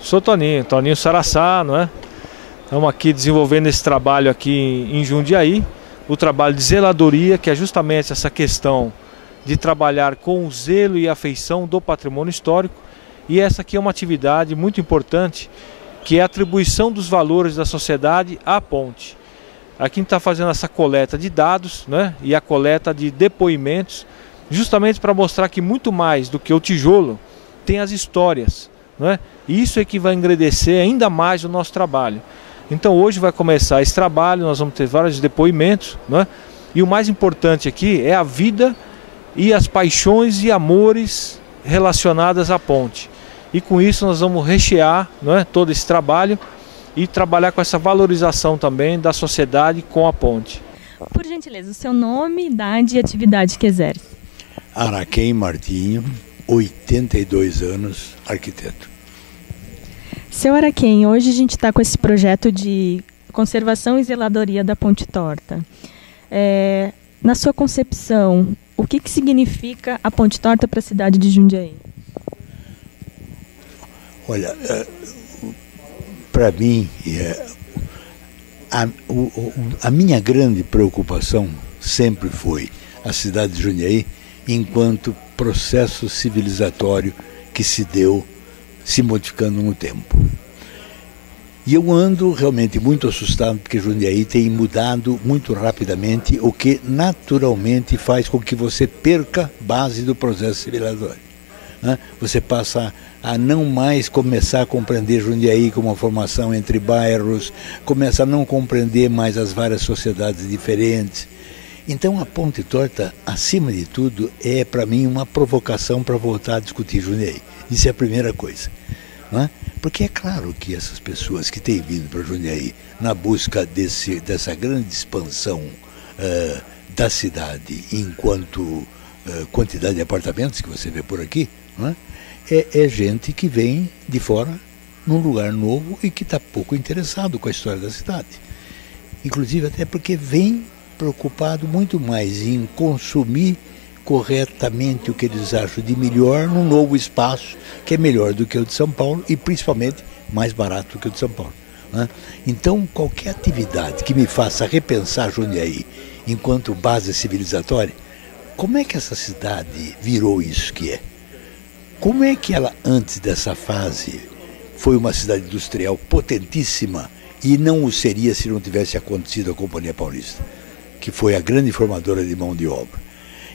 Sou Toninho Saraçá, não é? Estamos aqui desenvolvendo esse trabalho aqui em Jundiaí, o trabalho de zeladoria, que é justamente essa questão de trabalhar com o zelo e afeição do patrimônio histórico. E essa aqui é uma atividade muito importante, que é a atribuição dos valores da sociedade à ponte. Aqui a gente está fazendo essa coleta de dados, né, e a coleta de depoimentos, justamente para mostrar que muito mais do que o tijolo tem as histórias, né? Isso é que vai engrandecer ainda mais o nosso trabalho. Então hoje vai começar esse trabalho, nós vamos ter vários depoimentos, né? E o mais importante aqui é a vida e as paixões e amores relacionadas à ponte. E com isso nós vamos rechear, não é, todo esse trabalho e trabalhar com essa valorização também da sociedade com a ponte. Por gentileza, o seu nome, idade e atividade que exerce. Araquém Martinho, 82 anos, arquiteto. Seu Araquém, hoje a gente está com esse projeto de conservação e zeladoria da Ponte Torta. Na sua concepção, o que significa a Ponte Torta para a cidade de Jundiaí? Olha, para mim, a minha grande preocupação sempre foi a cidade de Jundiaí enquanto processo civilizatório que se modificando no tempo. E eu ando realmente muito assustado porque Jundiaí tem mudado muito rapidamente, o que naturalmente faz com que você perca a base do processo civilizatório. Você passa a não mais começar a compreender Jundiaí como uma formação entre bairros, começa a não compreender mais as várias sociedades diferentes. Então a Ponte Torta, acima de tudo, é para mim uma provocação para voltar a discutir Jundiaí. Isso é a primeira coisa. Não é? Porque é claro que essas pessoas que têm vindo para Jundiaí na busca dessa grande expansão da cidade enquanto quantidade de apartamentos que você vê por aqui, não é gente que vem de fora num lugar novo e que está pouco interessado com a história da cidade. Inclusive até porque vem preocupado muito mais em consumir corretamente o que eles acham de melhor num novo espaço que é melhor do que o de São Paulo e principalmente mais barato do que o de São Paulo. Né? Então qualquer atividade que me faça repensar Jundiaí enquanto base civilizatória, como é que essa cidade virou isso que é? Como é que ela antes dessa fase foi uma cidade industrial potentíssima e não o seria se não tivesse acontecido a Companhia Paulista, que foi a grande formadora de mão de obra.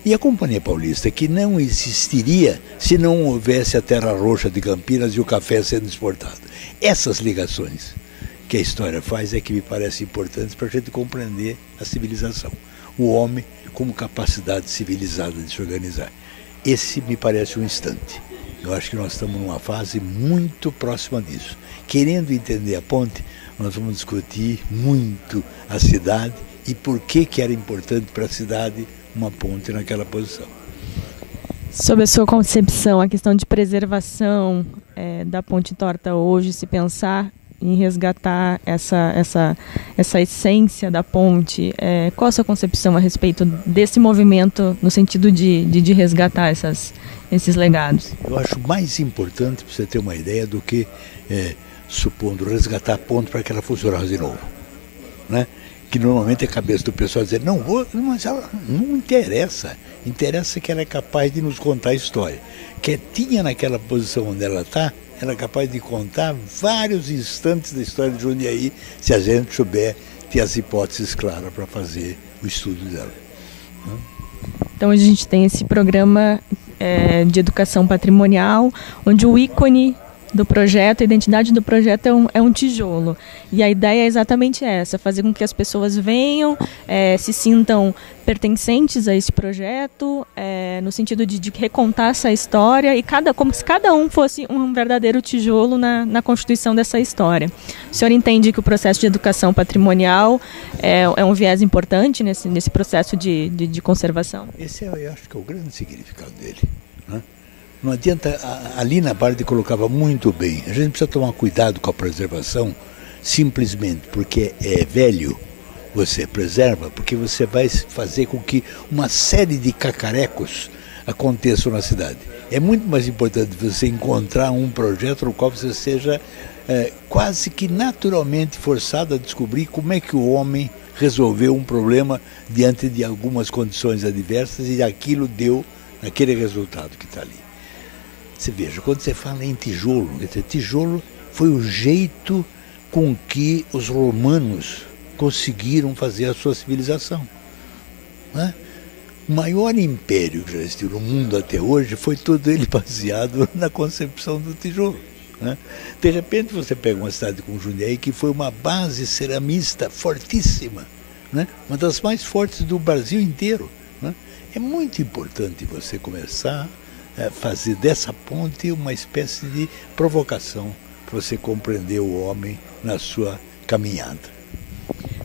E a Companhia Paulista, que não existiria se não houvesse a Terra Roxa de Campinas e o café sendo exportado. Essas ligações que a história faz é que me parecem importantes para a gente compreender a civilização. O homem como capacidade civilizada de se organizar. Esse me parece um instante. Eu acho que nós estamos numa fase muito próxima disso. Querendo entender a ponte, nós vamos discutir muito a cidade e por que era importante para a cidade uma ponte naquela posição. Sob a sua concepção, a questão de preservação da Ponte Torta hoje, se pensar em resgatar essa essência da ponte, qual a sua concepção a respeito desse movimento no sentido de resgatar esses legados? Eu acho mais importante, para você ter uma ideia, do que, supondo, resgatar a ponte para que ela funcionasse de novo. Né? Que normalmente é a cabeça do pessoal dizer, não vou, mas ela não interessa. Interessa que ela é capaz de nos contar a história. Quietinha naquela posição onde ela está, ela é capaz de contar vários instantes da história de Jundiaí, se a gente souber ter as hipóteses claras para fazer o estudo dela. Então hoje a gente tem esse programa de educação patrimonial, onde o ícone do projeto, a identidade do projeto é um tijolo. E a ideia é exatamente essa, fazer com que as pessoas venham, se sintam pertencentes a esse projeto, no sentido de recontar essa história, e como se cada um fosse um verdadeiro tijolo na constituição dessa história. O senhor entende que o processo de educação patrimonial é um viés importante nesse processo de conservação? Esse eu acho que é o grande significado dele. Né? Não adianta, ali na Bardi colocava muito bem, a gente precisa tomar cuidado com a preservação simplesmente porque é velho, você preserva, porque você vai fazer com que uma série de cacarecos aconteçam na cidade. É muito mais importante você encontrar um projeto no qual você seja quase que naturalmente forçado a descobrir como é que o homem resolveu um problema diante de algumas condições adversas e aquilo deu aquele resultado que está ali. Você veja, quando você fala em tijolo, tijolo foi o jeito com que os romanos conseguiram fazer a sua civilização. Né? O maior império que já existiu no mundo até hoje foi todo ele baseado na concepção do tijolo. Né? De repente você pega uma cidade como Jundiaí, que foi uma base ceramista fortíssima, né? Uma das mais fortes do Brasil inteiro. Né? É muito importante você começar a fazer dessa ponte uma espécie de provocação para você compreender o homem na sua caminhada.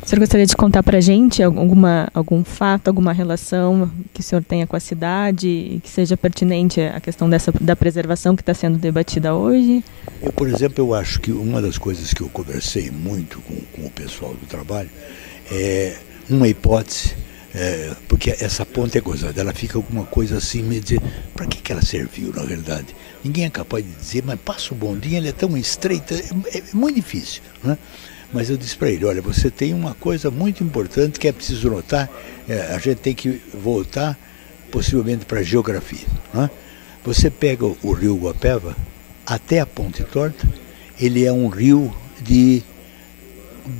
O senhor gostaria de contar para a gente algum fato, alguma relação que o senhor tenha com a cidade e que seja pertinente à questão da preservação que está sendo debatida hoje? Eu, por exemplo, eu acho que uma das coisas que eu conversei muito com o pessoal do trabalho é uma hipótese, porque essa ponte é gozada, ela fica alguma coisa assim, me dizer, para que ela serviu na realidade? Ninguém é capaz de dizer, mas passa o bondinho, ela é tão estreita, é muito difícil, né? Mas eu disse para ele, olha, você tem uma coisa muito importante que é preciso notar, a gente tem que voltar possivelmente para a geografia. Né? Você pega o rio Guapeva, até a Ponte Torta, ele é um rio de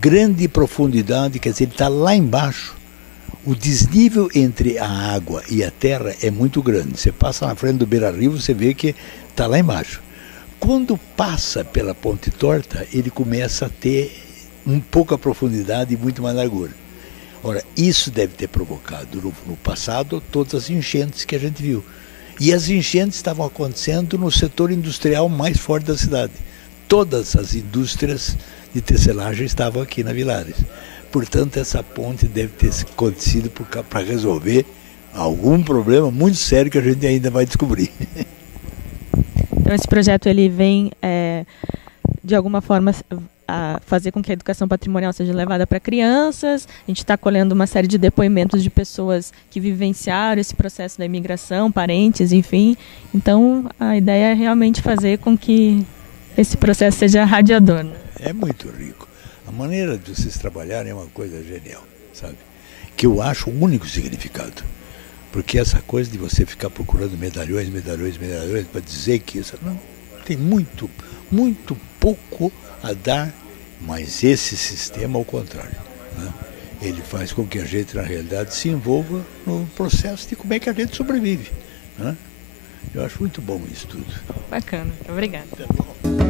grande profundidade, quer dizer, ele está lá embaixo. O desnível entre a água e a terra é muito grande. Você passa na frente do beira-rio, você vê que está lá embaixo. Quando passa pela Ponte Torta, ele começa a ter um pouca profundidade e muito mais largura. Ora, isso deve ter provocado no passado todas as enchentes que a gente viu. E as enchentes estavam acontecendo no setor industrial mais forte da cidade. Todas as indústrias de tecelagem estavam aqui na Vilares. Portanto, essa ponte deve ter acontecido para resolver algum problema muito sério que a gente ainda vai descobrir. Então, esse projeto ele vem, de alguma forma, a fazer com que a educação patrimonial seja levada para crianças. A gente está colhendo uma série de depoimentos de pessoas que vivenciaram esse processo da imigração, parentes, enfim. Então, a ideia é realmente fazer com que esse processo seja radiador. Né? É muito rico. A maneira de vocês trabalharem é uma coisa genial, sabe? Que eu acho o único significado. Porque essa coisa de você ficar procurando medalhões para dizer que isso... Não, tem muito pouco a dar, mas esse sistema ao contrário. Né? Ele faz com que a gente, na realidade, se envolva no processo de como é que a gente sobrevive. Né? Eu acho muito bom isso tudo. Bacana, obrigada. Tá bom.